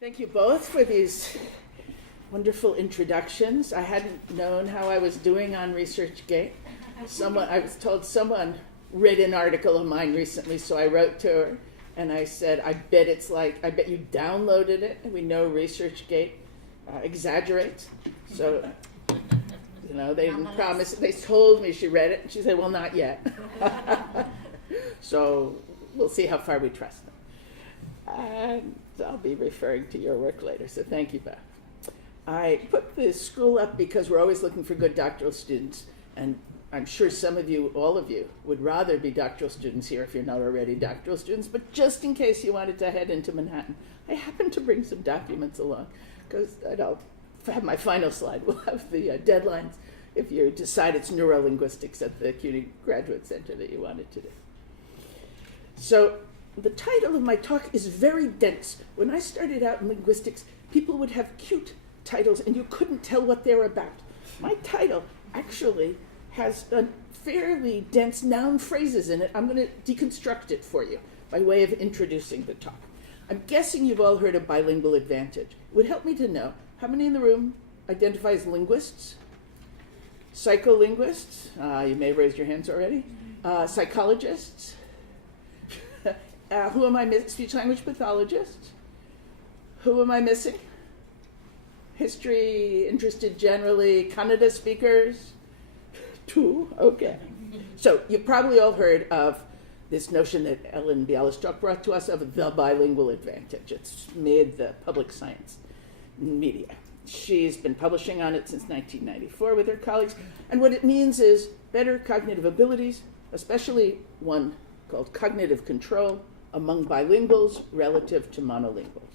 Thank you both for these wonderful introductions. I hadn't known how I was doing on ResearchGate. I was told someone read an article of mine recently, so I wrote to her and I said, I bet you downloaded it. And we know ResearchGate exaggerates. So, they didn't promise it. They told me she read it, and she said, well, not yet. So we'll see how far we trust them. And I'll be referring to your work later, so thank you, Beth. I put the school up because we're always looking for good doctoral students, and I'm sure some of you, all of you, would rather be doctoral students here if you're not already doctoral students, but just in case you wanted to head into Manhattan, I happen to bring some documents along, because I'll have my final slide. We'll have the deadlines if you decide it's neurolinguistics at the CUNY Graduate Center that you wanted to do. So the title of my talk is very dense. When I started out in linguistics, people would have cute titles and you couldn't tell what they're about. My title actually has a fairly dense noun phrases in it. I'm going to deconstruct it for you by way of introducing the talk. I'm guessing you've all heard of Bilingual Advantage. It would help me to know how many in the room identify as linguists, psycholinguists, you may have raised your hands already, psychologists, who am I missing? Speech-language pathologists. Who am I missing? History, interested generally, Kannada speakers. 2, okay. So you've probably all heard of this notion that Ellen Bialystok brought to us of the bilingual advantage. It's made the public science media. She's been publishing on it since 1994 with her colleagues. And what it means is better cognitive abilities, especially one called cognitive control, among bilinguals relative to monolinguals.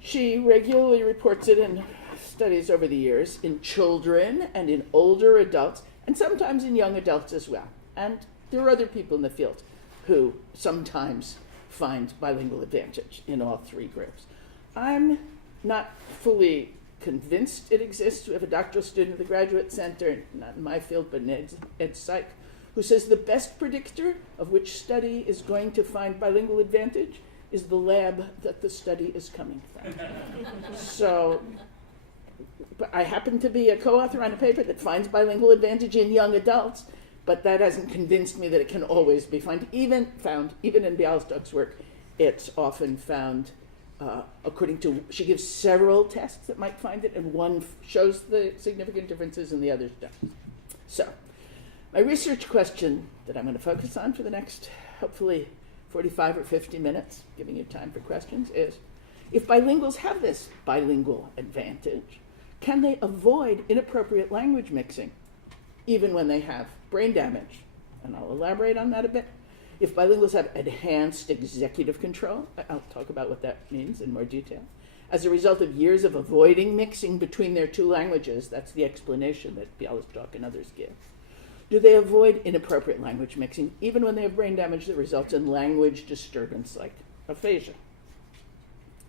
She regularly reports it in studies over the years in children and in older adults, and sometimes in young adults as well. And there are other people in the field who sometimes find bilingual advantage in all 3 groups. I'm not fully convinced it exists. We have a doctoral student at the Graduate Center, not in my field, but in ed psych, who says the best predictor of which study is going to find bilingual advantage is the lab that the study is coming from. So, but I happen to be a co-author on a paper that finds bilingual advantage in young adults, but that hasn't convinced me that it can always be found. Even in Bialystok's work, it's often found according to, she gives several tests that might find it, and one shows the significant differences and the others don't. So, my research question that I'm going to focus on for the next, hopefully, 45 or 50 minutes, giving you time for questions, is if bilinguals have this bilingual advantage, can they avoid inappropriate language mixing even when they have brain damage? And I'll elaborate on that a bit. If bilinguals have enhanced executive control, I'll talk about what that means in more detail. As a result of years of avoiding mixing between their 2 languages, that's the explanation that Bialystok and others give. Do they avoid inappropriate language mixing, even when they have brain damage that results in language disturbance like aphasia?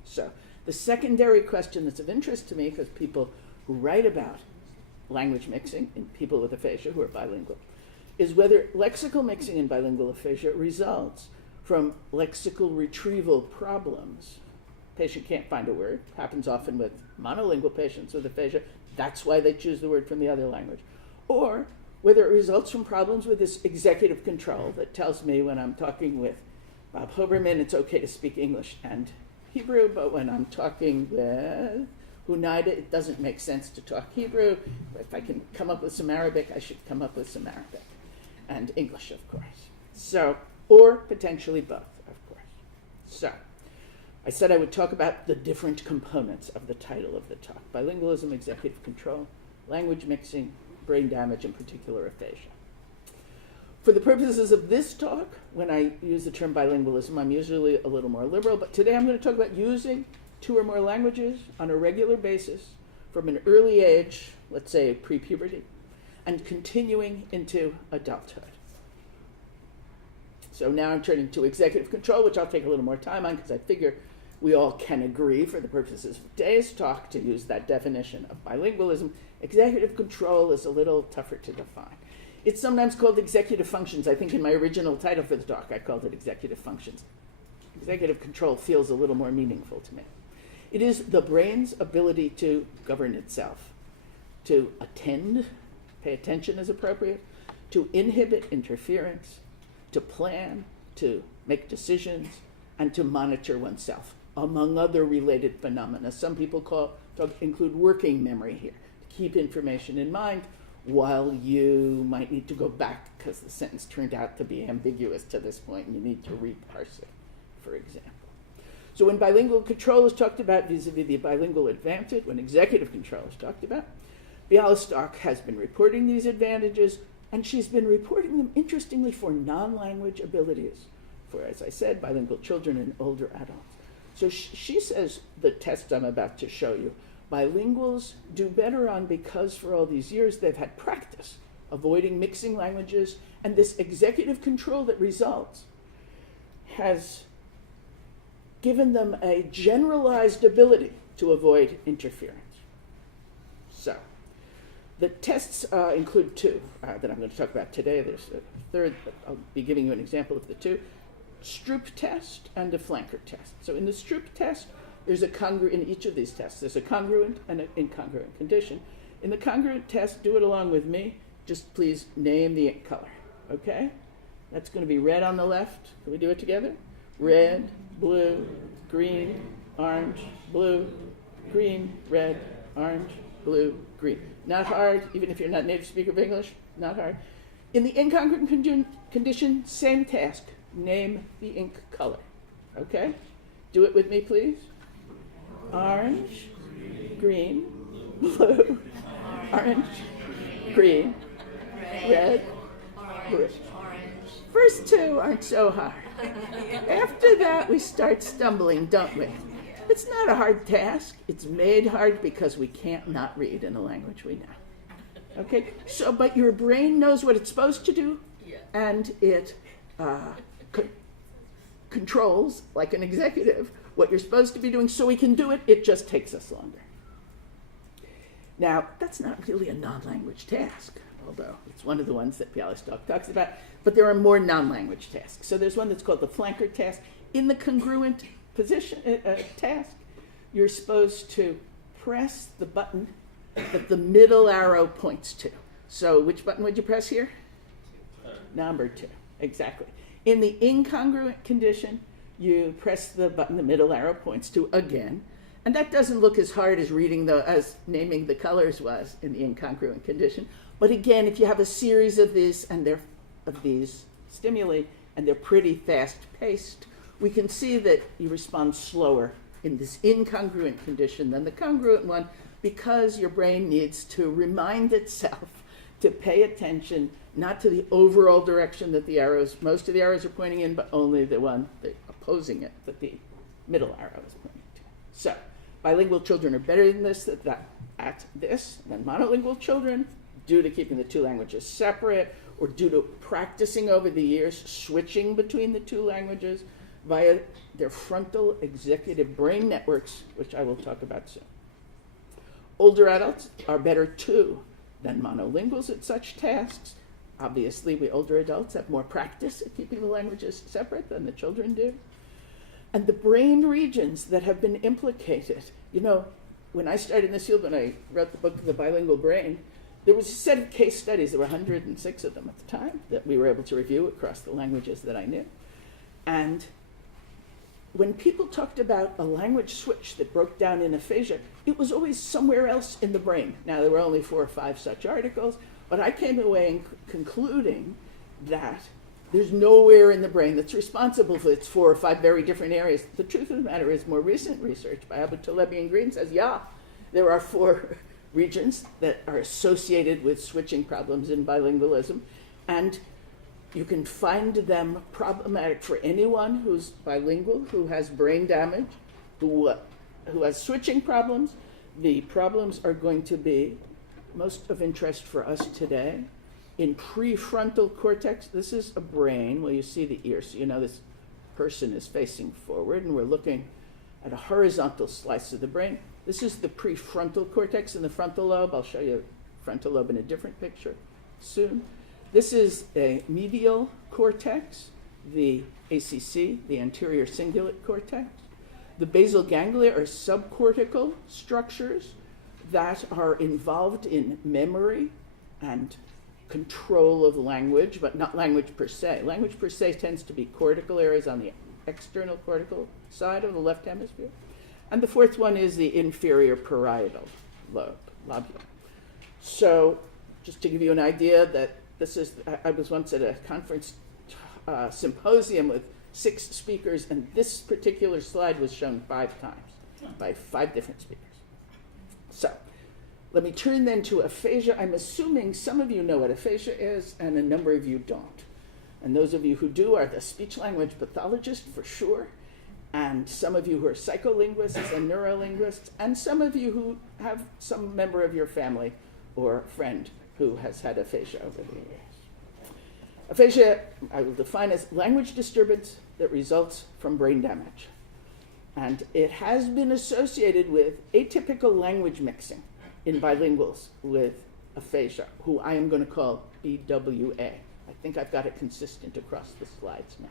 So, the secondary question that's of interest to me, because people who write about language mixing in people with aphasia who are bilingual, is whether lexical mixing in bilingual aphasia results from lexical retrieval problems. Patient can't find a word, happens often with monolingual patients with aphasia, that's why they choose the word from the other language. Or whether it results from problems with this executive control that tells me when I'm talking with Bob Hoberman, it's okay to speak English and Hebrew, but when I'm talking with Hunaida, it doesn't make sense to talk Hebrew. If I can come up with some Arabic, I should come up with some Arabic. And English, of course. So, or potentially both, of course. So, I said I would talk about the different components of the title of the talk: bilingualism, executive control, language mixing, brain damage, in particular aphasia. For the purposes of this talk, when I use the term bilingualism, I'm usually a little more liberal, but today I'm going to talk about using 2 or more languages on a regular basis from an early age, let's say pre-puberty, and continuing into adulthood. So now I'm turning to executive control, which I'll take a little more time on because I figure we all can agree for the purposes of today's talk to use that definition of bilingualism. Executive control is a little tougher to define. It's sometimes called executive functions. I think in my original title for the talk, I called it executive functions. Executive control feels a little more meaningful to me. It is the brain's ability to govern itself, to attend, pay attention as appropriate, to inhibit interference, to plan, to make decisions, and to monitor oneself, among other related phenomena. Some people include working memory here, to keep information in mind while you might need to go back because the sentence turned out to be ambiguous to this point and you need to reparse it, for example. So when bilingual control is talked about vis-a-vis the bilingual advantage, when executive control is talked about, Bialystok has been reporting these advantages, and she's been reporting them, interestingly, for non-language abilities, for, as I said, bilingual children and older adults. So she says the test I'm about to show you, bilinguals do better on because for all these years they've had practice avoiding mixing languages, and this executive control that results has given them a generalized ability to avoid interference. So, the tests include two that I'm going to talk about today. There's a third, but I'll be giving you an example of the two. Stroop test and a flanker test. So in the Stroop test, there's in each of these tests, there's a congruent and an incongruent condition. In the congruent test, do it along with me, just please name the ink color, okay? That's going to be red on the left. Can we do it together? Red, blue, green, orange, blue, green, red, orange, blue, green. Not hard, even if you're not a native speaker of English, not hard. In the incongruent condition, same task. Name the ink color, okay? Do it with me, please. Orange, green, blue, orange, green, red, blue. First two aren't so hard. After that, we start stumbling, don't we? It's not a hard task. It's made hard because we can't not read in a language we know. Okay? So, but your brain knows what it's supposed to do, and it controls, like an executive, what you're supposed to be doing so we can do it. It just takes us longer. Now, that's not really a non-language task, although it's one of the ones that Bialystok talks about, but there are more non-language tasks. So there's one that's called the flanker task. In the congruent position task, you're supposed to press the button that the middle arrow points to. So which button would you press here? Number 2, exactly. In the incongruent condition, you press the button the middle arrow points to again, and that doesn't look as hard as as naming the colors was in the incongruent condition. But again, if you have a series of these stimuli, and they're pretty fast-paced, we can see that you respond slower in this incongruent condition than the congruent one, because your brain needs to remind itself to pay attention not to the overall direction that most of the arrows are pointing in, but only the one opposing it, that the middle arrow is pointing to. So, bilingual children are better than this at this than monolingual children, due to keeping the two languages separate, or due to practicing over the years, switching between the two languages via their frontal executive brain networks, which I will talk about soon. Older adults are better too than monolinguals at such tasks. Obviously, we older adults have more practice at keeping the languages separate than the children do. And the brain regions that have been implicated, when I started in this field, when I wrote the book, The Bilingual Brain, there was a set of case studies, there were 106 of them at the time, that we were able to review across the languages that I knew. And when people talked about a language switch that broke down in aphasia, it was always somewhere else in the brain. Now, there were only 4 or 5 such articles, but I came away concluding that there's nowhere in the brain that's responsible for its 4 or 5 very different areas. The truth of the matter is, more recent research by Abu Talebi and Green says, there are 4 regions that are associated with switching problems in bilingualism, and you can find them problematic for anyone who's bilingual, who has brain damage, who has switching problems. The problems are going to be most of interest for us today in prefrontal cortex. This is a brain where you see the ear, so this person is facing forward, and we're looking at a horizontal slice of the brain. This is the prefrontal cortex and the frontal lobe. I'll show you frontal lobe in a different picture soon. This is a medial cortex, the ACC, the anterior cingulate cortex. The basal ganglia are subcortical structures that are involved in memory and control of language, but not language per se. Language per se tends to be cortical areas on the external cortical side of the left hemisphere. And the fourth one is the inferior parietal lobule. So just to give you an idea that this is, I was once at a conference symposium with 6 speakers, and this particular slide was shown 5 times by 5 different speakers. So let me turn then to aphasia. I'm assuming some of you know what aphasia is, and a number of you don't. And those of you who do are the speech-language pathologists for sure, and some of you who are psycholinguists and neurolinguists, and some of you who have some member of your family or friend who has had aphasia over the years. Aphasia, I will define as language disturbance that results from brain damage. And it has been associated with atypical language mixing in bilinguals with aphasia, who I am going to call BWA. I think I've got it consistent across the slides now.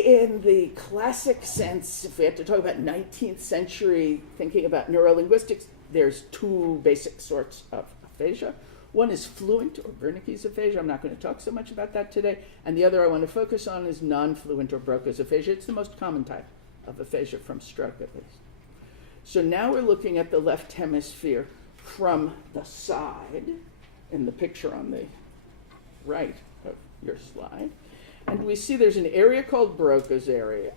In the classic sense, if we have to talk about 19th century thinking about neurolinguistics, there's 2 basic sorts of aphasia. One is fluent or Wernicke's aphasia. I'm not going to talk so much about that today. And the other I want to focus on is non-fluent or Broca's aphasia. It's the most common type of aphasia from stroke, at least. So now we're looking at the left hemisphere from the side in the picture on the right of your slide. And we see there's an area called Broca's area.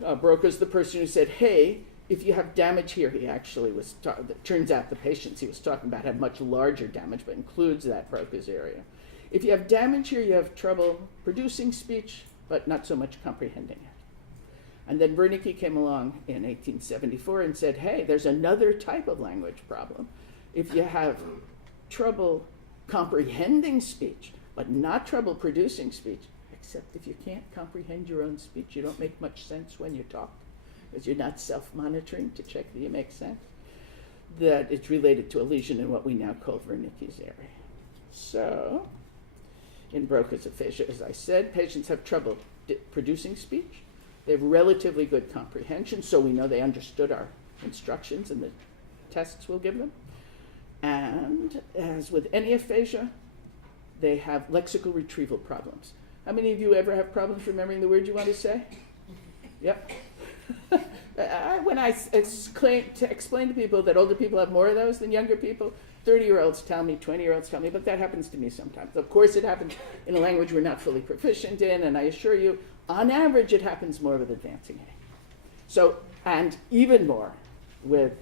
Broca's the person who said, hey, if you have damage here, he actually was, it turns out the patients he was talking about had much larger damage, but includes that Broca's area. If you have damage here, you have trouble producing speech, but not so much comprehending it. And then Wernicke came along in 1874 and said, hey, there's another type of language problem. If you have trouble comprehending speech, but not trouble producing speech, except if you can't comprehend your own speech, you don't make much sense when you talk, because you're not self-monitoring to check that you make sense, that it's related to a lesion in what we now call Wernicke's area. So, in Broca's aphasia, as I said, patients have trouble producing speech. They have relatively good comprehension, so we know they understood our instructions and the tests we'll give them. And as with any aphasia, they have lexical retrieval problems. How many of you ever have problems remembering the word you want to say? Yep. When I explain to people that older people have more of those than younger people, 30-year-olds tell me, 20-year-olds tell me, but that happens to me sometimes. Of course, it happens in a language we're not fully proficient in, and I assure you, on average, it happens more with advancing age. So, and even more with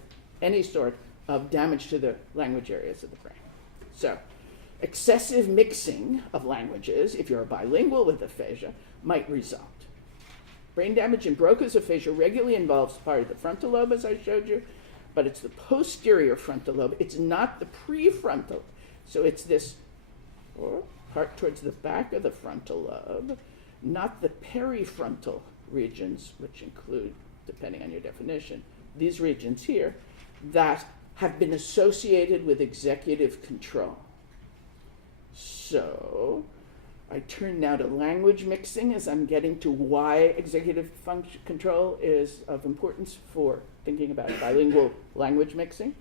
any sort of damage to the language areas of the brain. So, excessive mixing of languages, if you're bilingual with aphasia, might result. Brain damage in Broca's aphasia regularly involves part of the frontal lobe, as I showed you, but it's the posterior frontal lobe. It's not the prefrontal. So it's this part towards the back of the frontal lobe, not the perifrontal regions, which include, depending on your definition, these regions here, that have been associated with executive control. So I turn now to language mixing as I'm getting to why executive function control is of importance for thinking about bilingual language mixing.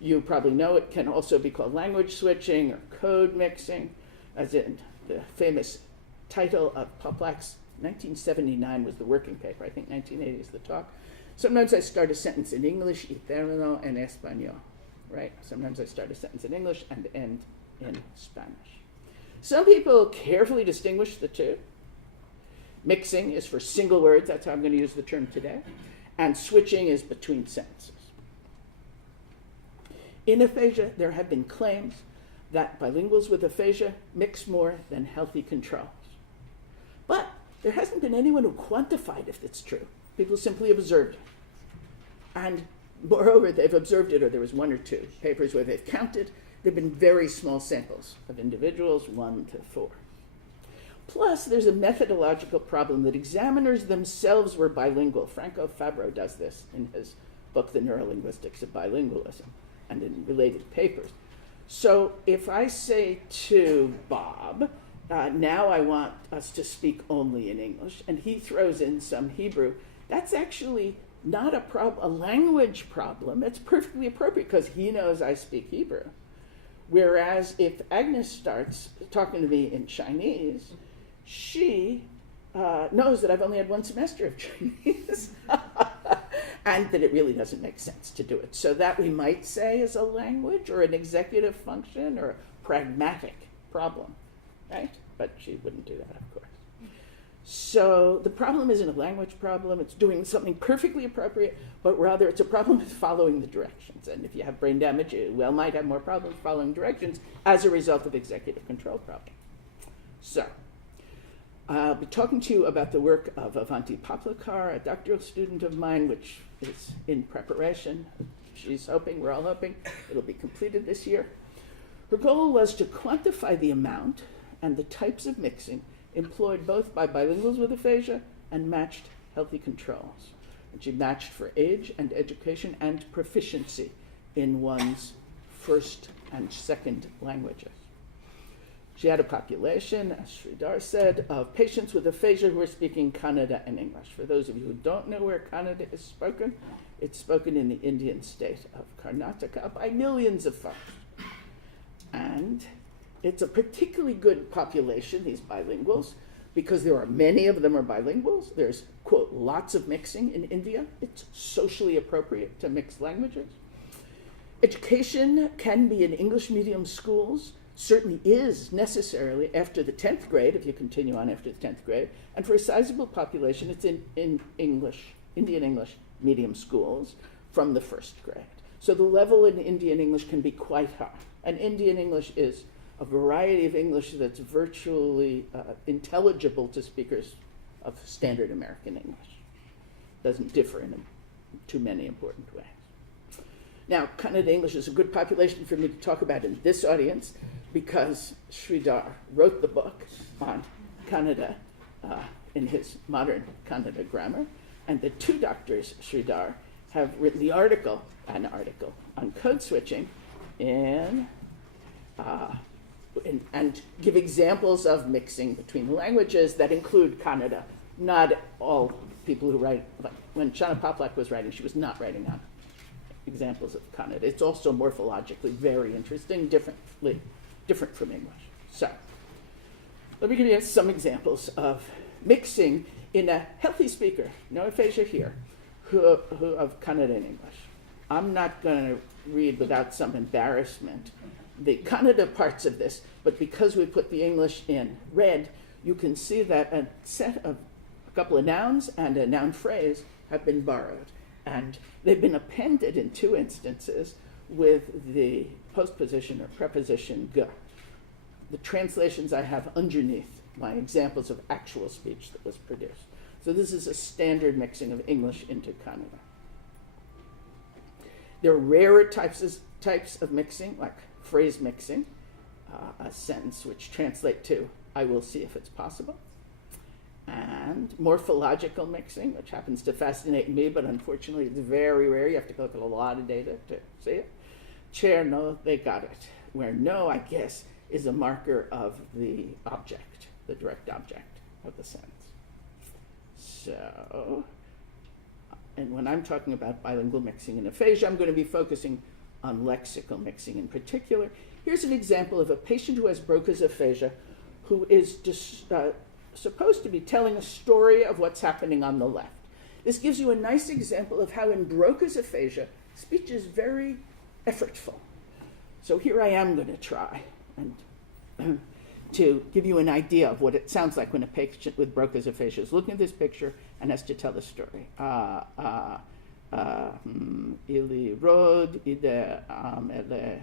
You probably know it can also be called language switching or code mixing, as in the famous title of Poplack's 1979 was the working paper. I think 1980 is the talk. Sometimes I start a sentence in English y termino en español, right? Sometimes I start a sentence in English and end in Spanish. Some people carefully distinguish the two. Mixing is for single words, that's how I'm going to use the term today, and switching is between sentences. In aphasia, there have been claims that bilinguals with aphasia mix more than healthy controls. But there hasn't been anyone who quantified if it's true. People simply observed it. And moreover, they've observed it, or there was 1 or 2 papers where they've counted. There have been very small samples of individuals, 1 to 4. Plus, there's a methodological problem that examiners themselves were bilingual. Franco Fabro does this in his book, The Neurolinguistics of Bilingualism, and in related papers. So if I say to Bob, now I want us to speak only in English, and he throws in some Hebrew, That's actually not a language problem. It's perfectly appropriate because he knows I speak Hebrew. Whereas if Agnes starts talking to me in Chinese, she knows that I've only had one semester of Chinese and that it really doesn't make sense to do it. So that we might say is a language or an executive function or a pragmatic problem, right? But she wouldn't do that, of course. So the problem isn't a language problem. It's doing something perfectly appropriate, but rather it's a problem with following the directions. And if you have brain damage, you might have more problems following directions as a result of executive control problem. So I'll be talking to you about the work of Avanti Poplakar, a doctoral student of mine, which is in preparation. She's hoping, we're all hoping, it'll be completed this year. Her goal was to quantify the amount and the types of mixing employed both by bilinguals with aphasia and matched healthy controls. And she matched for age and education and proficiency in one's first and second languages. She had a population, as Sridhar said, of patients with aphasia who are speaking Kannada and English. For those of you who don't know where Kannada is spoken, it's spoken in the Indian state of Karnataka by millions of folks. And it's a particularly good population, these bilinguals, because there are many of them are bilinguals. There's, quote, lots of mixing in India. It's socially appropriate to mix languages. Education can be in English medium schools, certainly is necessarily after the 10th grade, if you continue on after the 10th grade. And for a sizable population, it's in English, Indian English medium schools from the first grade. So the level in Indian English can be quite high. And Indian English is a variety of English that's virtually intelligible to speakers of standard American English. Doesn't differ in too many important ways. Now, Kannada English is a good population for me to talk about in this audience because Sridhar wrote the book on Kannada in his modern Kannada grammar, and the two doctors, Sridhar, have written an article on code switching and give examples of mixing between languages that include Kannada. Not all people who write, like when Shana Poplak was writing, she was not writing on examples of Kannada. It's also morphologically very interesting, different from English. So let me give you some examples of mixing in a healthy speaker, no aphasia here, who of Kannada and English. I'm not going to read without some embarrassment the Kannada parts of this, but because we put the English in red, you can see that a couple of nouns and a noun phrase have been borrowed. And they've been appended in two instances with the postposition or preposition g. The translations I have underneath my examples of actual speech that was produced. So this is a standard mixing of English into Kannada. There are rarer types of mixing, like phrase mixing, a sentence which translate to, I will see if it's possible. And morphological mixing, which happens to fascinate me, but unfortunately it's very rare. You have to look at a lot of data to see it. Chair, no, they got it. Where no, I guess, is a marker of the object, the direct object of the sentence. So, and when I'm talking about bilingual mixing in aphasia, I'm going to be focusing on lexical mixing in particular. Here's an example of a patient who has Broca's aphasia who is supposed to be telling a story of what's happening on the left. This gives you a nice example of how in Broca's aphasia, speech is very effortful. So here I am going to try and to give you an idea of what it sounds like when a patient with Broca's aphasia is looking at this picture and has to tell the story. Ili road, ide ele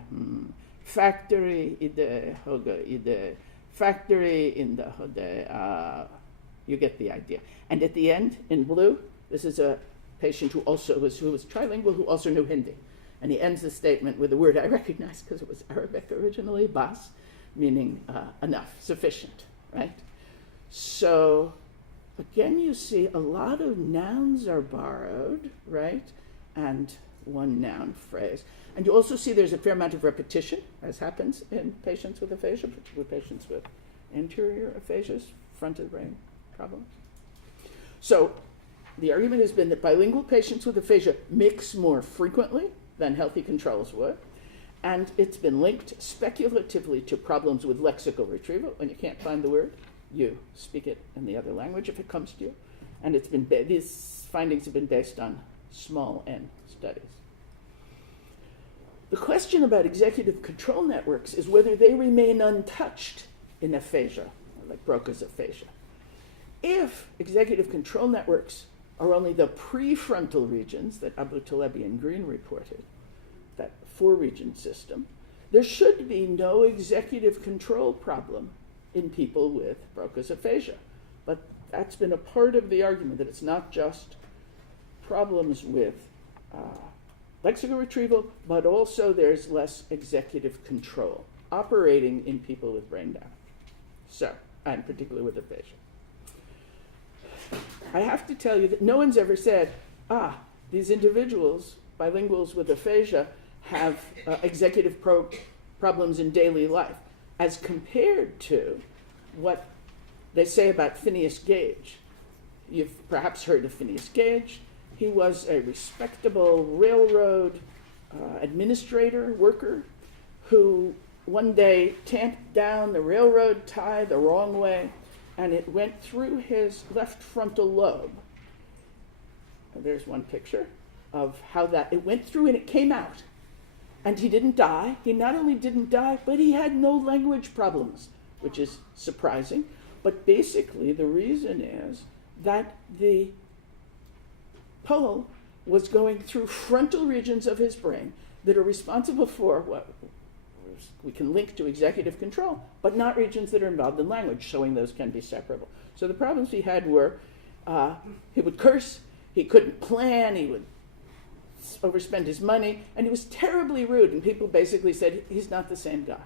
factory, ide hoga, ide factory in the hode. You get the idea. And at the end, in blue, this is a patient who was trilingual, who also knew Hindi. And he ends the statement with a word I recognize because it was Arabic originally, bas, meaning enough, sufficient, right? So again, you see a lot of nouns are borrowed, right? And one noun phrase. And you also see there's a fair amount of repetition, as happens in patients with aphasia, particularly patients with anterior aphasias, front of the brain problems. So the argument has been that bilingual patients with aphasia mix more frequently than healthy controls would, and it's been linked speculatively to problems with lexical retrieval. When you can't find the word, you speak it in the other language if it comes to you. And it's been these findings have been based on small n studies. The question about executive control networks is whether they remain untouched in aphasia, like Broca's aphasia. If executive control networks are only the prefrontal regions that Abu Talebi and Green reported, that four-region system, there should be no executive control problem in people with Broca's aphasia. But that's been a part of the argument, that it's not just problems with lexical retrieval, but also there's less executive control operating in people with brain damage. So, and particularly with aphasia. I have to tell you that no one's ever said, these individuals, bilinguals with aphasia, have executive problems in daily life, as compared to what they say about Phineas Gage. You've perhaps heard of Phineas Gage. He was a respectable railroad administrator, worker, who one day tamped down the railroad tie the wrong way, and it went through his left frontal lobe. There's one picture of how that, it went through and it came out. And he didn't die. He not only didn't die, but he had no language problems, which is surprising. But basically, the reason is that the pole was going through frontal regions of his brain that are responsible for what we can link to executive control, but not regions that are involved in language, showing those can be separable. So the problems he had were he would curse, he couldn't plan, he would overspend his money, and he was terribly rude, and people basically said, he's not the same guy.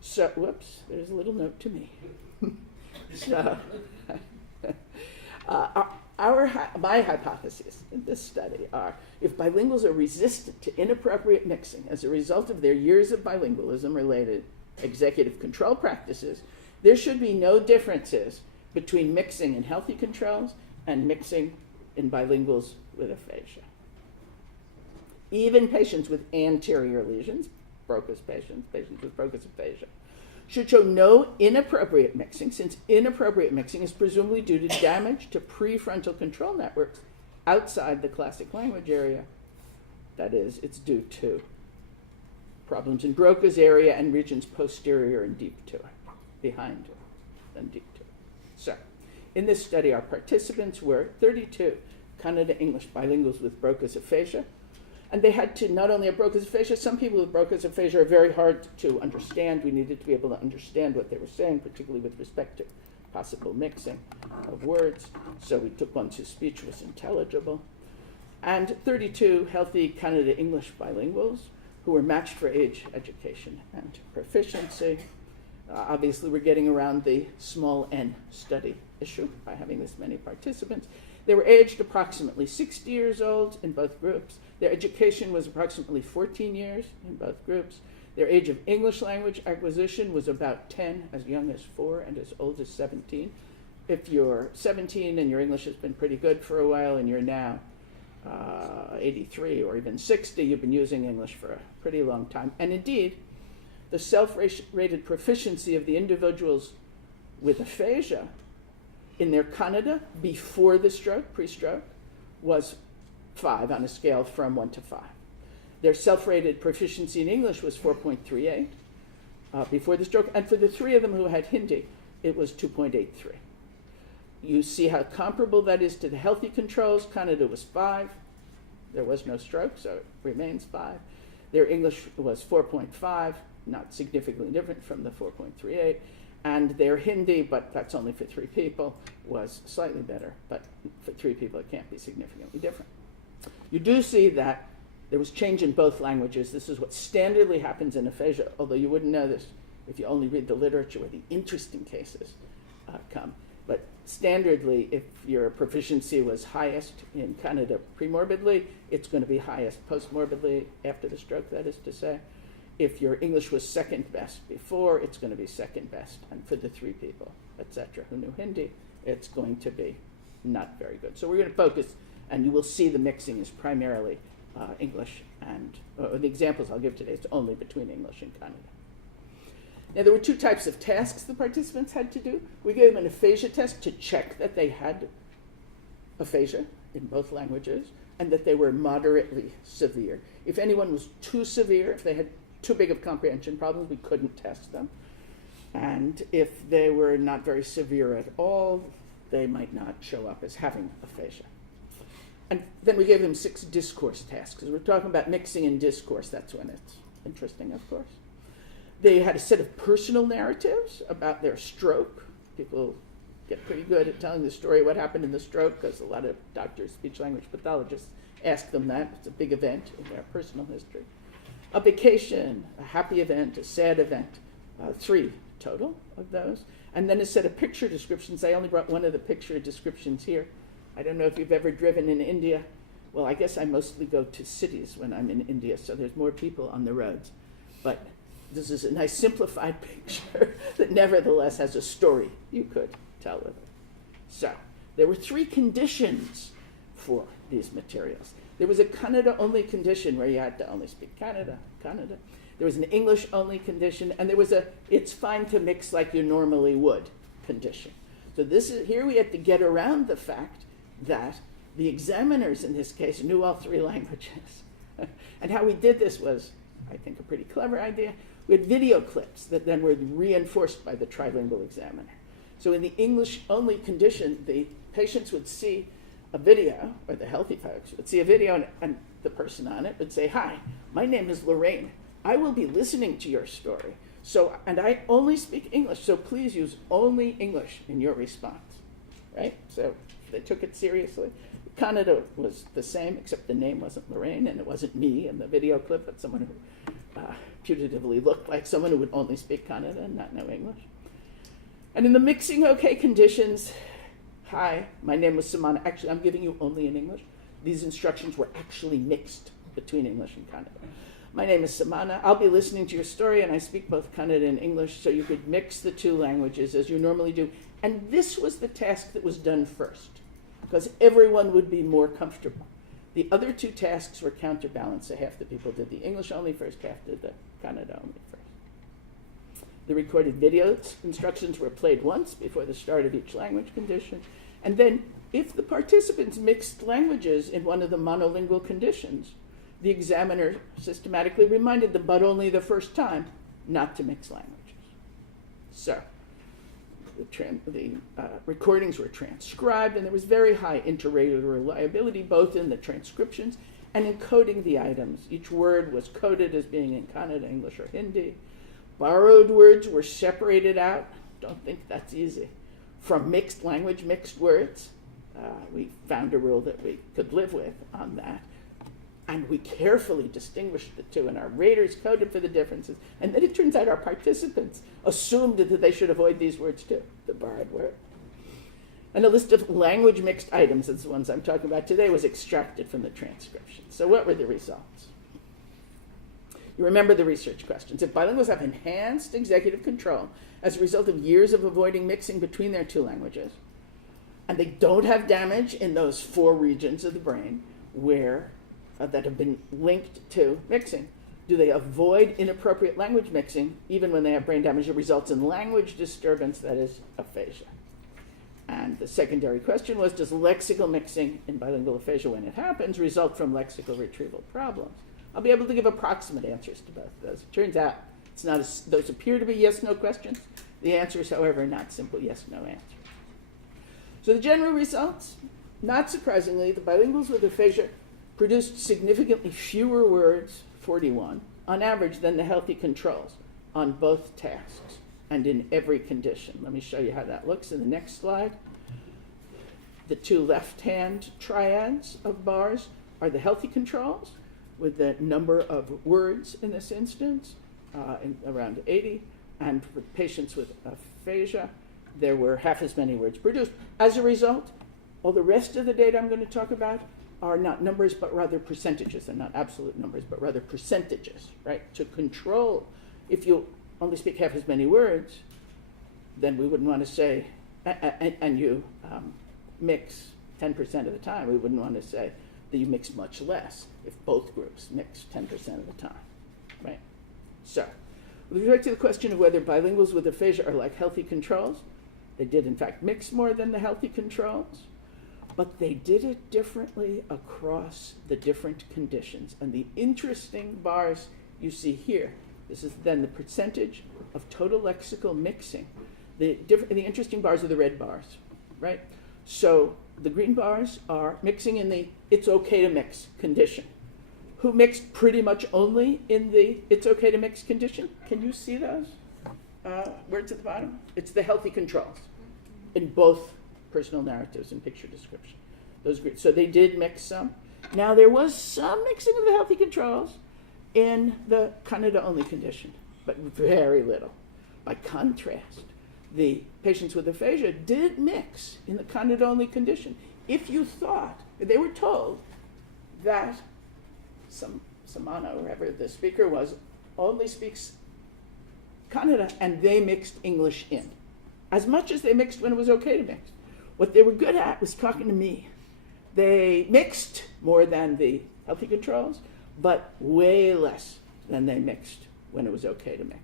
So, whoops, there's a little note to me. So, my hypotheses in this study are, if bilinguals are resistant to inappropriate mixing as a result of their years of bilingualism-related executive control practices, there should be no differences between mixing in healthy controls and mixing in bilinguals with aphasia. Even patients with anterior lesions, Broca's patients with Broca's aphasia, should show no inappropriate mixing, since inappropriate mixing is presumably due to damage to prefrontal control networks outside the classic language area. That is, it's due to problems in Broca's area and regions posterior and deep to it, behind it, and deep to it. So, in this study, our participants were 32 Kannada-English bilinguals with Broca's aphasia. And they had to not only have Broca's aphasia, some people with Broca's aphasia are very hard to understand. We needed to be able to understand what they were saying, particularly with respect to possible mixing of words. So we took ones whose speech was intelligible. And 32 healthy Kannada-English bilinguals who were matched for age, education, and proficiency. Obviously, we're getting around the small n study issue by having this many participants. They were aged approximately 60 years old in both groups. Their education was approximately 14 years in both groups. Their age of English language acquisition was about 10, as young as 4, and as old as 17. If you're 17 and your English has been pretty good for a while and you're now 83 or even 60, you've been using English for a pretty long time. And indeed, the self-rated proficiency of the individuals with aphasia in their Kannada before the stroke, pre-stroke, was 5 on a scale from 1 to 5. Their self-rated proficiency in English was 4.38 before the stroke, and for the 3 of them who had Hindi, it was 2.83. You see how comparable that is to the healthy controls. Kannada was 5. There was no stroke, so it remains 5. Their English was 4.5, not significantly different from the 4.38. And their Hindi, but that's only for 3 people, was slightly better. But for 3 people, it can't be significantly different. You do see that there was change in both languages. This is what standardly happens in aphasia, although you wouldn't know this if you only read the literature where the interesting cases come. But standardly, if your proficiency was highest in Kannada premorbidly, it's going to be highest postmorbidly after the stroke, that is to say. If your English was second best before, it's going to be second best. And for the 3 people, etc., who knew Hindi, it's going to be not very good. So we're going to focus, and you will see the mixing is primarily English, and the examples I'll give today is only between English and Kannada. Now, there were two types of tasks the participants had to do. We gave them an aphasia test to check that they had aphasia in both languages and that they were moderately severe. If anyone was too severe, if they had too big of comprehension problems, we couldn't test them. And if they were not very severe at all, they might not show up as having aphasia. And then we gave them 6 discourse tasks, because we're talking about mixing and discourse. That's when it's interesting, of course. They had a set of personal narratives about their stroke. People get pretty good at telling the story what happened in the stroke, because a lot of doctors, speech-language pathologists, ask them that. It's a big event in their personal history. A vacation, a happy event, a sad event, 3 total of those. And then a set of picture descriptions. I only brought one of the picture descriptions here. I don't know if you've ever driven in India. Well, I guess I mostly go to cities when I'm in India, so there's more people on the roads. But this is a nice simplified picture that nevertheless has a story you could tell with it. So there were 3 conditions for these materials. There was a Kannada-only condition where you had to only speak Kannada. There was an English-only condition, and there was a it's fine to mix like you normally would condition. So here we had to get around the fact that the examiners in this case knew all 3 languages. And how we did this was, I think, a pretty clever idea. We had video clips that then were reinforced by the trilingual examiner. So in the English-only condition, the patients would see a video, or the healthy folks would see a video, and the person on it would say, "Hi, my name is Loraine. I will be listening to your story. And I only speak English, so please use only English in your response." Right? So they took it seriously. Kannada was the same, except the name wasn't Loraine, and it wasn't me in the video clip, but someone who putatively looked like someone who would only speak Kannada and not know English. And in the mixing okay conditions, "Hi, my name is Samana." Actually, I'm giving you only in English. These instructions were actually mixed between English and Kannada. "My name is Samana. I'll be listening to your story, and I speak both Kannada and English," so you could mix the 2 languages as you normally do. And this was the task that was done first, because everyone would be more comfortable. The other 2 tasks were counterbalanced, so half the people did the English only first, half did the Kannada only first. The recorded video instructions were played once before the start of each language condition, and then if the participants mixed languages in one of the monolingual conditions, the examiner systematically reminded them, but only the first time, not to mix languages. So the recordings were transcribed, and there was very high inter-rater reliability, both in the transcriptions and in coding the items. Each word was coded as being in Kannada, English, or Hindi. Borrowed words were separated out. Don't think that's easy. From mixed language, mixed words. We found a rule that we could live with on that. And we carefully distinguished the 2, and our raters coded for the differences. And then it turns out our participants assumed that they should avoid these words too, the borrowed word. And a list of language mixed items, as the ones I'm talking about today, was extracted from the transcription. So what were the results? You remember the research questions. If bilinguals have enhanced executive control as a result of years of avoiding mixing between their 2 languages, and they don't have damage in those 4 regions of the brain where that have been linked to mixing, do they avoid inappropriate language mixing even when they have brain damage that results in language disturbance, that is aphasia? And the secondary question was, does lexical mixing in bilingual aphasia, when it happens, result from lexical retrieval problems? I'll be able to give approximate answers to both of those. It turns out those appear to be yes-no questions. The answers, however, are not simple yes-no answers. So the general results, not surprisingly, the bilinguals with aphasia produced significantly fewer words, 41, on average than the healthy controls on both tasks and in every condition. Let me show you how that looks in the next slide. The 2 left-hand triads of bars are the healthy controls, with the number of words in this instance, around 80, and for patients with aphasia, there were half as many words produced. As a result, all the rest of the data I'm going to talk about are not numbers, but rather percentages. They're not absolute numbers, but rather percentages, right? To control, if you only speak half as many words, then we wouldn't want to say, and you mix 10% of the time, we wouldn't want to say that you mix much less if both groups mix 10% of the time, right? So, with respect to the question of whether bilinguals with aphasia are like healthy controls, they did in fact mix more than the healthy controls, but they did it differently across the different conditions. And the interesting bars you see here, this is then the percentage of total lexical mixing. The interesting bars are the red bars, right? So the green bars are mixing in the it's okay to mix condition. Who mixed pretty much only in the it's okay to mix condition? Can you see those? Words at the bottom? It's the healthy controls in both personal narratives and picture description. Those groups. So they did mix some. Now there was some mixing of the healthy controls in the Kannada-only condition, but very little. By contrast, the patients with aphasia did mix in the Kannada-only condition. If you thought, they were told that Samana, whoever the speaker was, only speaks Kannada, and they mixed English in, as much as they mixed when it was okay to mix. What they were good at was talking to me. They mixed more than the healthy controls, but way less than they mixed when it was okay to mix.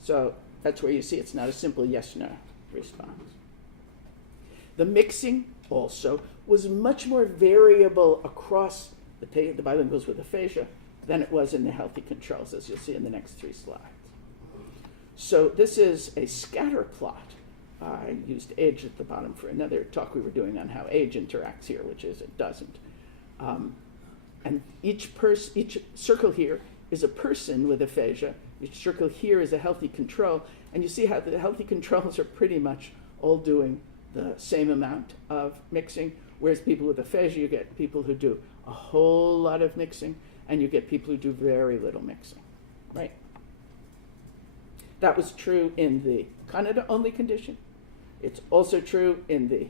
So that's where you see it's not a simple yes-no response. The mixing also was much more variable across the bilinguals with aphasia than it was in the healthy controls, as you'll see in the next 3 slides. So this is a scatter plot. I used age at the bottom for another talk we were doing on how age interacts here, which is it doesn't. And each circle here is a person with aphasia. Each circle here is a healthy control. And you see how the healthy controls are pretty much all doing the same amount of mixing, whereas people with aphasia, you get people who do a whole lot of mixing, and you get people who do very little mixing, right? That was true in the Kannada-only condition. It's also true in the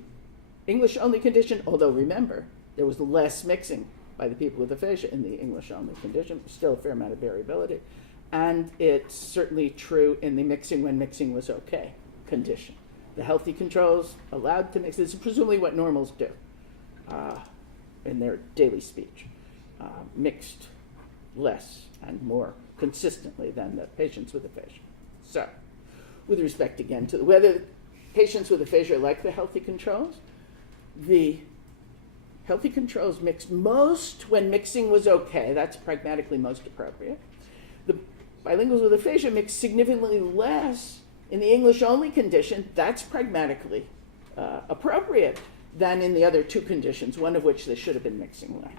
English-only condition, although remember, there was less mixing by the people with aphasia in the English-only condition. Still a fair amount of variability. And it's certainly true in the mixing when mixing was okay condition. The healthy controls allowed to mix. This is presumably what normals do in their daily speech. Mixed less and more consistently than the patients with aphasia. So, with respect again to whether patients with aphasia like the healthy controls, the healthy controls mixed most when mixing was okay. That's pragmatically most appropriate. The bilinguals with aphasia mixed significantly less in the English-only condition. That's pragmatically appropriate than in the other 2 conditions, one of which they should have been mixing less.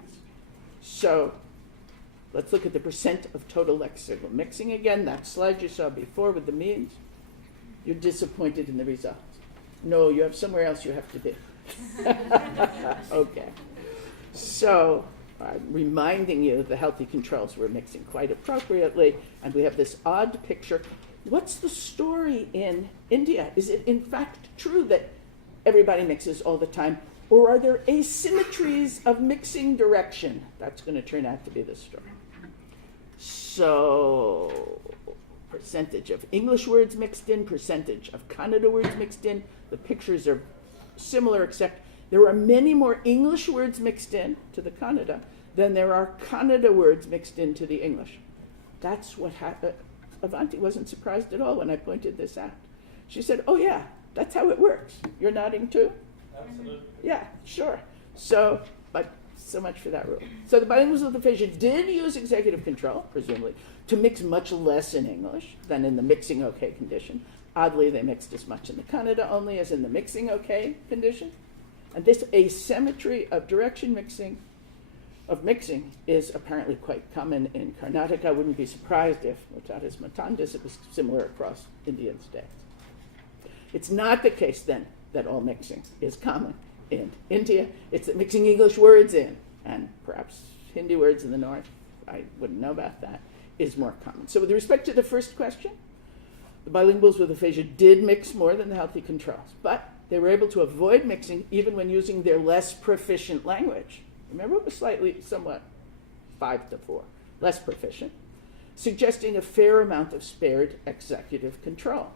So let's look at the percent of total lexical mixing again. That slide you saw before with the means. You're disappointed in the results. No, you have somewhere else you have to be. Okay. So I'm reminding you the healthy controls were mixing quite appropriately, and we have this odd picture. What's the story in India? Is it in fact true that everybody mixes all the time, or are there asymmetries of mixing direction? That's going to turn out to be the story. So, percentage of English words mixed in, percentage of Kannada words mixed in. The pictures are similar, except there are many more English words mixed in to the Kannada than there are Kannada words mixed into the English. That's what happened. Avanti wasn't surprised at all when I pointed this out. She said, oh yeah, that's how it works. You're nodding too? Absolutely. Yeah, sure. So, but so much for that rule. So the bilinguals with aphasia did use executive control, presumably, to mix much less in English than in the mixing okay condition. Oddly, they mixed as much in the Kannada only as in the mixing okay condition. And this asymmetry of direction mixing is apparently quite common in Karnataka. I wouldn't be surprised if mutatis mutandis it was similar across Indian states. It's not the case then that all mixing is common in India. It's that mixing English words in, and perhaps Hindi words in the north, I wouldn't know about that, is more common. So with respect to the first question, the bilinguals with aphasia did mix more than the healthy controls, but they were able to avoid mixing even when using their less proficient language. Remember, it was somewhat 5-4, less proficient, suggesting a fair amount of spared executive control,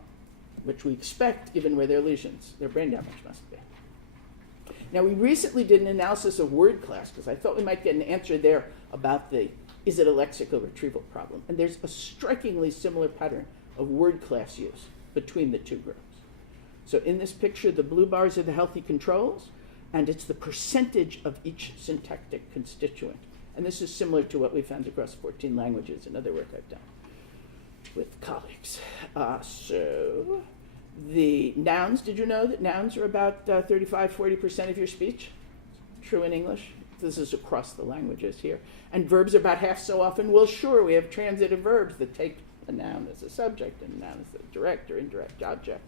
which we expect given where their lesions, their brain damage must be. Now, we recently did an analysis of word class because I thought we might get an answer there about is it a lexical retrieval problem? And there's a strikingly similar pattern of word class use between the two groups. So in this picture, the blue bars are the healthy controls, and it's the percentage of each syntactic constituent. And this is similar to what we found across 14 languages in other work I've done with colleagues. So the nouns, did you know that nouns are about 35-40% of your speech? True in English. This is across the languages here. And verbs are about half so often. Well, sure, we have transitive verbs that take a noun as a subject and a noun as a direct or indirect object.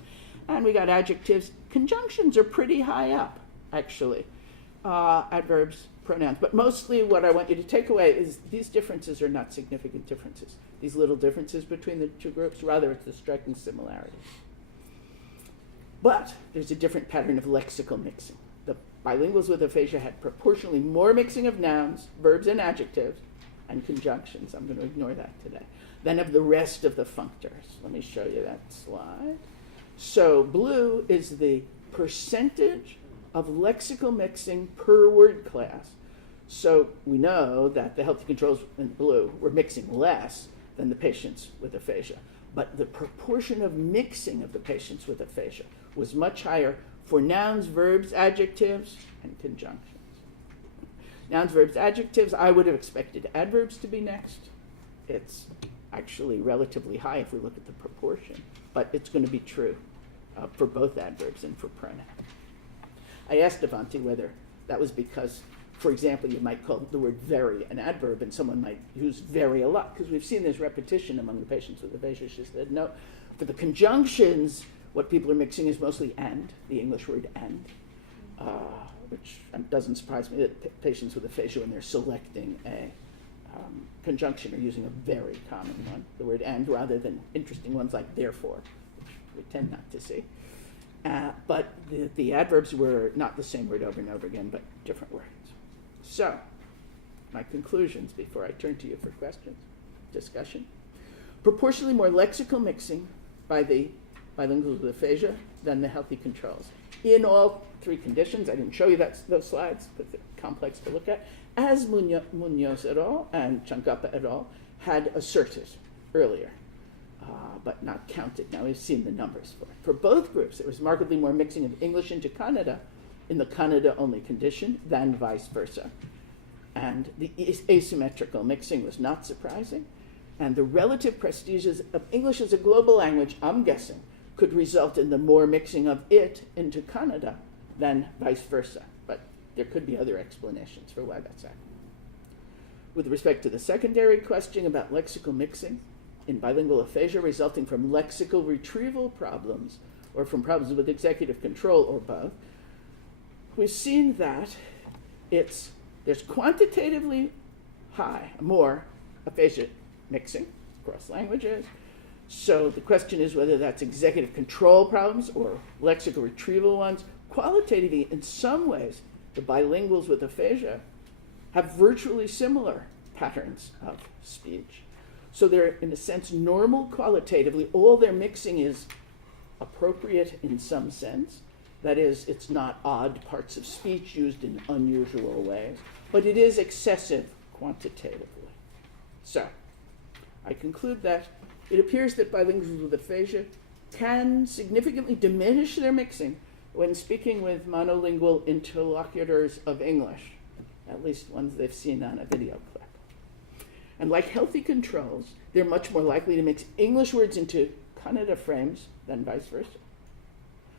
And we got adjectives. Conjunctions are pretty high up, actually. Adverbs, pronouns. But mostly what I want you to take away is these differences are not significant differences. These little differences between the two groups, rather it's the striking similarity. But there's a different pattern of lexical mixing. The bilinguals with aphasia had proportionally more mixing of nouns, verbs, and adjectives, and conjunctions. I'm going to ignore that today. Than of the rest of the functors. Let me show you that slide. So blue is the percentage of lexical mixing per word class. So we know that the healthy controls in blue were mixing less than the patients with aphasia. But the proportion of mixing of the patients with aphasia was much higher for nouns, verbs, adjectives, and conjunctions. Nouns, verbs, adjectives, I would have expected adverbs to be next. It's actually relatively high if we look at the proportion, but it's going to be true for both adverbs and for pronouns. I asked Avanti whether that was because, for example, you might call the word very an adverb and someone might use very a lot, because we've seen this repetition among the patients with aphasia. She said, no, for the conjunctions, what people are mixing is mostly and, the English word and, which doesn't surprise me that patients with aphasia, when they're selecting a conjunction, are using a very common one, the word and, rather than interesting ones like therefore, which we tend not to see. But the adverbs were not the same word over and over again, but different words. So, my conclusions before I turn to you for questions, discussion. Proportionally more lexical mixing by the bilinguals with aphasia than the healthy controls. In all three conditions, I didn't show you those slides, but they're complex to look at, as Munoz et al. And Changapa et al. Had asserted earlier, but not counted. Now we've seen the numbers for it. For both groups, there was markedly more mixing of English into Kannada in the Kannada-only condition than vice versa. And the asymmetrical mixing was not surprising. And the relative prestiges of English as a global language, I'm guessing, could result in the more mixing of it into Kannada than vice versa. But there could be other explanations for why that's happening. With respect to the secondary question about lexical mixing in bilingual aphasia resulting from lexical retrieval problems or from problems with executive control or both, we've seen that there's quantitatively more aphasia mixing across languages. So the question is whether that's executive control problems or lexical retrieval ones. Qualitatively, in some ways, the bilinguals with aphasia have virtually similar patterns of speech. So they're, in a sense, normal qualitatively. All their mixing is appropriate in some sense. That is, it's not odd parts of speech used in unusual ways, but it is excessive quantitatively. So, I conclude that it appears that bilinguals with aphasia can significantly diminish their mixing when speaking with monolingual interlocutors of English, at least ones they've seen on a video clip. And like healthy controls, they're much more likely to mix English words into Kannada frames than vice versa.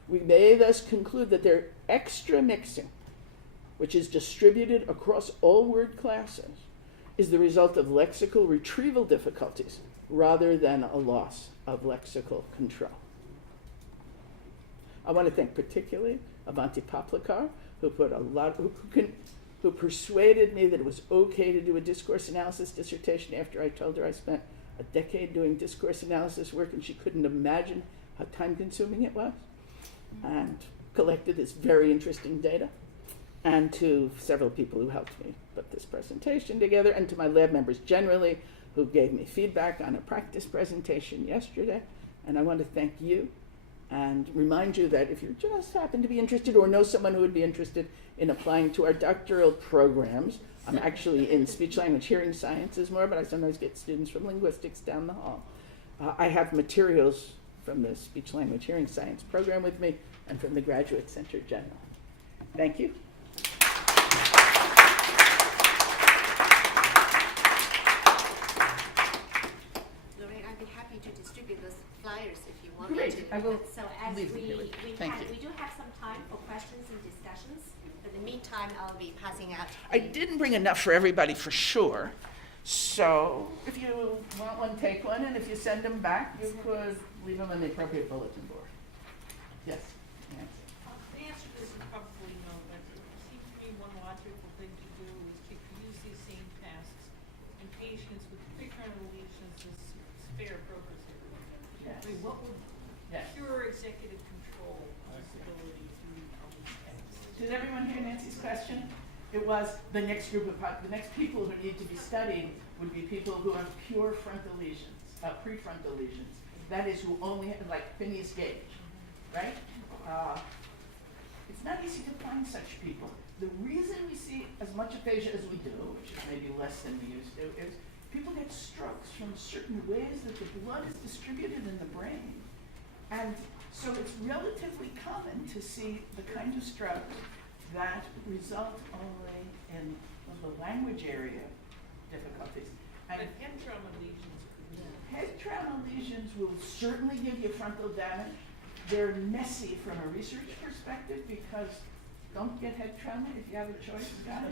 We may thus conclude that their extra mixing, which is distributed across all word classes, is the result of lexical retrieval difficulties rather than a loss of lexical control. I want to thank particularly Avanti Paplakar, who persuaded me that it was okay to do a discourse analysis dissertation after I told her I spent a decade doing discourse analysis work and she couldn't imagine how time-consuming it was, and collected this very interesting data, and to several people who helped me put this presentation together, and to my lab members generally who gave me feedback on a practice presentation yesterday. And I want to thank you and remind you that if you just happen to be interested or know someone who would be interested in applying to our doctoral programs, I'm actually in speech language hearing sciences more, but I sometimes get students from linguistics down the hall. I have materials from the speech language hearing science program with me and from the Graduate Center General. Thank you. Loraine, I'd be happy to distribute those flyers if you want me Great. to. I will So as leave them we here with you. Thank you. we do have some time for questions and discussions. In the meantime, I'll be passing out. I didn't bring enough for everybody for sure. So if you want one, take one, and if you send them back, you could leave them on the appropriate bulletin board. Yes, Nancy. The answer to this is probably no, but it seems to me one logical thing to do is to use these same tasks in patients with preclinical lesions as spare purpose area. Yes. I mean, what would Yes. pure executive control possibility do on these tasks? Did everyone hear Nancy's question? It was the next group of the next people who need to be studied would be people who have pure frontal lesions, prefrontal lesions. That is, who only have, like Phineas Gage, right? It's not easy to find such people. The reason we see as much aphasia as we do, which is maybe less than we used to, is people get strokes from certain ways that the blood is distributed in the brain. And so it's relatively common to see the kind of strokes that result only in the language area difficulties. And But head trauma lesions could be. head trauma lesions will certainly give you frontal damage. They're messy from a research perspective because don't get head trauma if you have a choice, guys.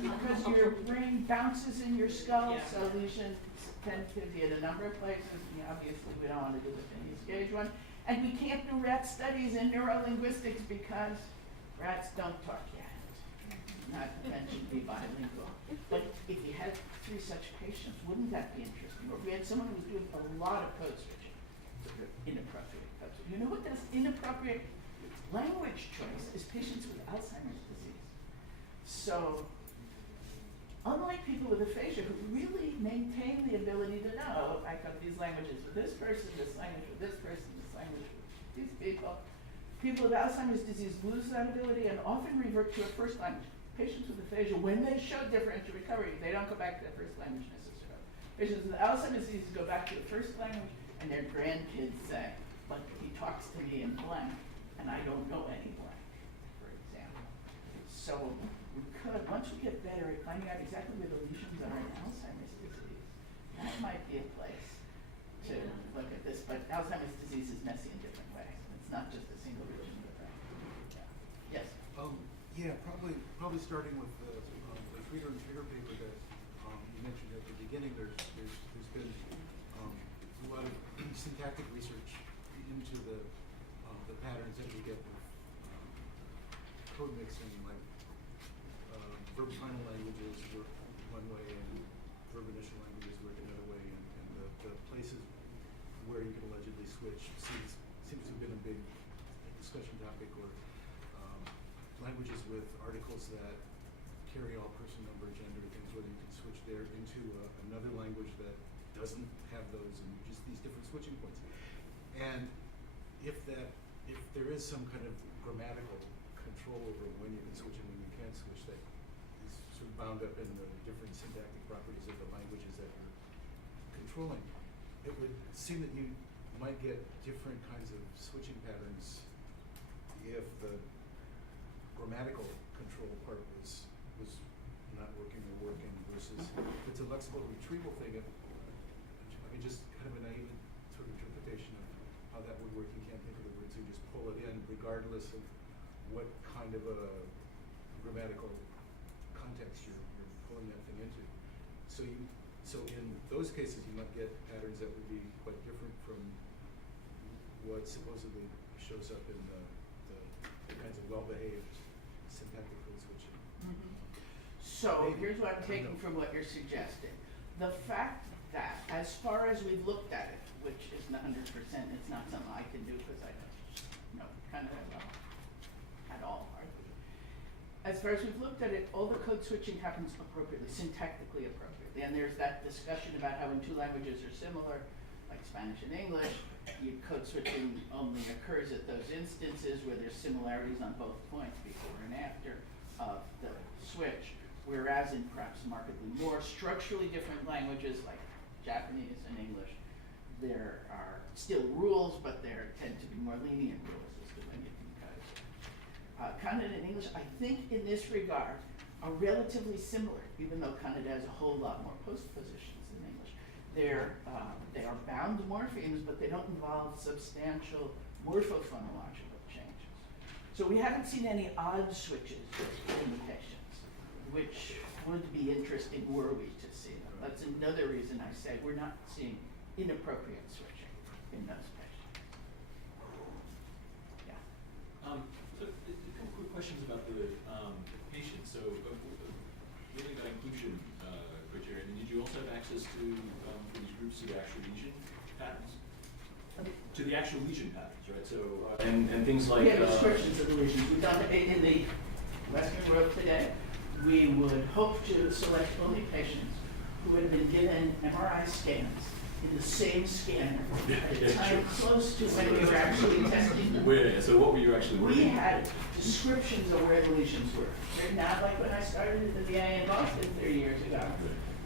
Because your brain bounces in your skull, Yeah. so lesions tend to be in a number of places. Obviously, we don't want to do the Phineas Gage one. And we can't do rat studies in neurolinguistics because rats don't talk yet. Not to mention be bilingual. But if you had 3 such patients, wouldn't that be interesting? Or if we had someone who was doing a lot of code switching, sort of inappropriate code switching. You know what does inappropriate language choice is patients with Alzheimer's disease. So, unlike people with aphasia who really maintain the ability to know, I got these languages with this person, this language with this person, this language with these people, people with Alzheimer's disease lose that ability and often revert to a first language. Patients with aphasia, when they show differential recovery, they don't go back to their first language necessarily. Patients with Alzheimer's disease go back to the first language, and their grandkids say, but he talks to me in blank, and I don't know any blank, for example. So we could, once we get better at finding out exactly where the lesions are in Alzheimer's disease, that might be a place to look at this. But Alzheimer's disease is messy in different ways. It's not just a single region of the brain. Yes? Yeah, probably starting with the Frieder and Trigger paper that you mentioned at the beginning. There's been a lot of syntactic research into the patterns that we get with code mixing, like verb final languages work one way and verb initial languages work another way, and the places where you can allegedly switch seems to have been a big discussion topic, or languages with articles that carry all person, number, gender, things, whether you can switch there into another language that doesn't have those, and just these different switching points. And if there is some kind of grammatical control over when you can switch and when you can't switch, that is sort of bound up in the different syntactic properties of the languages that you're controlling, it would seem that you might get different kinds of switching patterns if the grammatical control part was not working or working, versus if it's a lexical retrieval thing, just kind of a naive sort of interpretation of how that would work. You can't think of the word, so you just pull it in regardless of what kind of a grammatical context you're pulling that thing into. So in those cases you might get patterns that would be quite different from what supposedly shows up in the kinds of well-behaved syntactic code switching. Mm-hmm. So here's what I'm taking from what you're suggesting. The fact that, as far as we've looked at it, which is not 100%, it's not something I can do because I don't know kind of at all, hardly. As far as we've looked at it, all the code switching happens appropriately, syntactically appropriately. And there's that discussion about how when 2 languages are similar, like Spanish and English, code switching only occurs at those instances where there's similarities on both points, before and after of the switch. Whereas in perhaps markedly more structurally different languages like Japanese and English, there are still rules, but there tend to be more lenient rules as to when you can code switch. Kannada and English, I think in this regard, are relatively similar, even though Kannada has a whole lot more postpositions than English. They are bound morphemes, but they don't involve substantial morphophonological changes. So we haven't seen any odd switches in the patients, which would be interesting were we to see them. That's another reason I say we're not seeing inappropriate switching in those patients. Yeah. So a couple quick questions about the patients. So really about inclusion criteria. And did you also have access to for these groups to the actual lesion patterns? To the actual lesion patterns, right? So and things like we have descriptions of the lesions. We've done it in the Western world today. We would hope to select only patients who had been given MRI scans in the same scanner at a time close to when we were actually testing them. So what were you actually working We on? had descriptions of where the lesions were. They're not like when I started at the VA in Boston 30 years ago.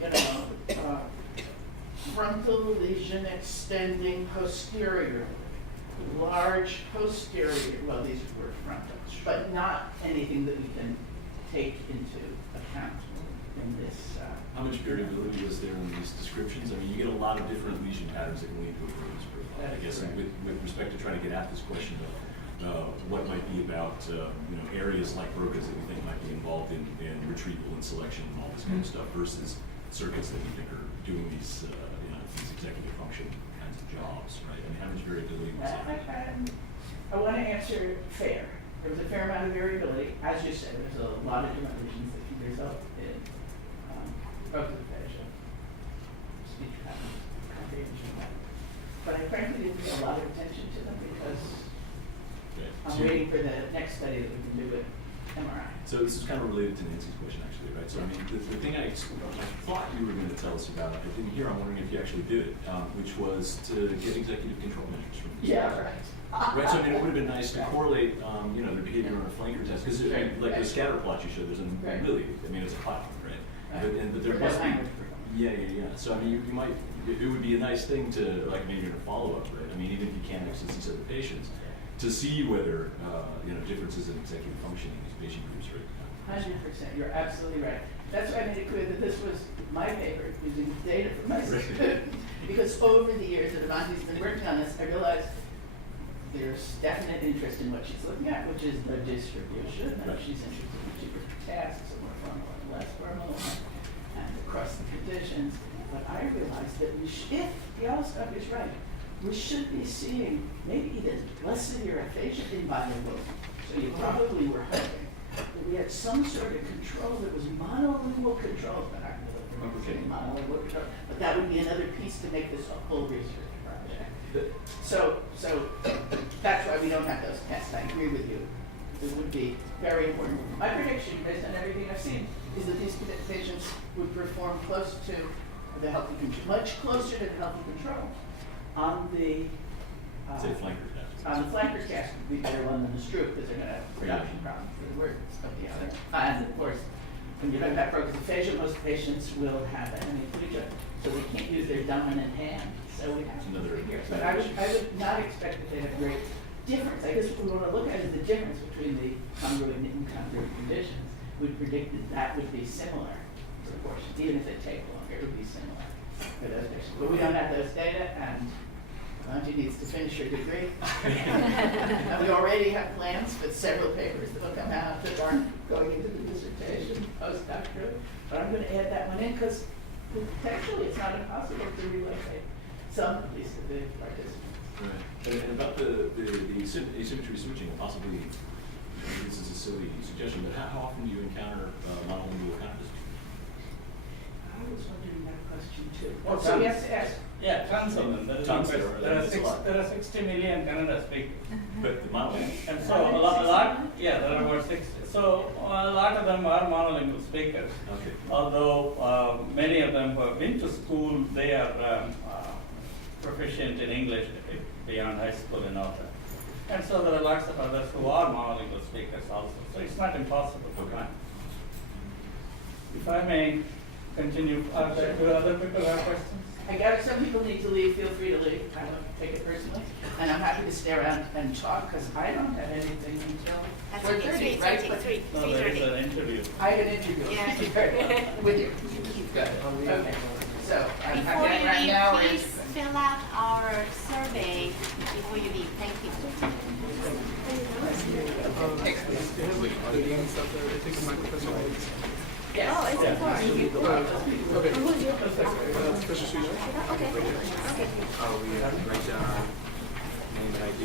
You know, frontal lesion extending posteriorly, large posterior, well, these were frontal, but not anything that we can take into account in this. How much variability was there in these descriptions? I mean, you get a lot of different lesion patterns that can lead to a Broca's profile. I guess with respect to trying to get at this question of what might be about areas like Broca's that we think might be involved in retrieval and selection and all this kind of stuff versus circuits that we think are doing these these executive function kinds of jobs, right? I mean, how much variability was there? I want to answer fair. There was a fair amount of variability. As you said, there's a lot of different lesions that can result in aphasia, speech patterns, comprehension patterns. But I frankly didn't pay a lot of attention to them because I'm waiting for the next study that we can do with MRI. So this is kind of related to Nancy's question, actually, right? So I mean, the thing I thought you were going to tell us about, I didn't hear. I'm wondering if you actually did it, which was to get executive control measures from these Yeah, patients. Right. So I mean, it would have been nice to correlate, their behavior on a flanker test, because like the scatter plot you showed, there's really, I mean, it's a cloud, right? But there must be. Yeah. So I mean, you might. It would be a nice thing to, like, maybe in a follow-up, right? I mean, even if you can't access these other patients, to see whether differences in executive functioning in these patient groups, right? 100%. You're absolutely right. That's why I made it clear that this was my paper using data from my students. Because over the years that Avanti's been working on this, I realized there's definite interest in what she's looking at, which is the distribution. And she's interested in cheaper tasks, and more formal and less formal, and across the conditions. But I realized that if the other stuff is right, we should be seeing maybe even less severe aphasia in bilingual. So you probably were hoping that we had some sort of control that was monolingual control, but I'm not saying monolingual control. But that would be another piece to make this a full research project. So that's why we don't have those tests. I agree with you. It would be very important. My prediction, based on everything I've seen, is that these patients would perform close to the healthy control, much closer to the healthy control. On the flanker test. On the flanker test would be better one than the Stroop because they're going to have production problems for the words of the other. And of course, when you're talking about Broca's aphasia, most patients will have a hemiplegia, so they can't use their dominant hand. So we have to figure. But I would not expect that they have great difference. I guess what we want to look at is the difference between the congruent and incongruent conditions. We predict that would be similar proportions, even if they take longer, it would be similar for those patients. But we don't have those data, and Avanti needs to finish her degree. And we already have plans for several papers that will come out that aren't going into the dissertation postdoctorate. But I'm going to add that one in because potentially it's not impossible to relocate some, at least, of the participants. Right. And about the asymmetry switching, possibly, this is a silly suggestion, but how often do you encounter monolingual contests? I was wondering that question too. Oh, So yes, yes. Yeah, tons of them. Tons. There are 60 million Kannada speakers. But the monolingual. And so a lot, yeah, there are about 60. So a lot of them are monolingual speakers. Okay. Although many of them who have been to school, they are proficient in English. beyond high school and all that. And so there are lots of others who are monolingual speakers also, so it's not impossible to find. If I may continue, do other people have questions? I gather some people need to leave. Feel free to leave. I don't take it personally. And I'm happy to stay around and talk because I don't have anything until That's 4:30, okay, right? 3:30, But 3, No, there is 3:30. an interview. I have an interview. Yeah. With you. Good. Okay. So I'm Before happy you right leave, now. please fill out our survey before you leave. Thank you. Yes. Oh, it's important. We have to write down name and ID.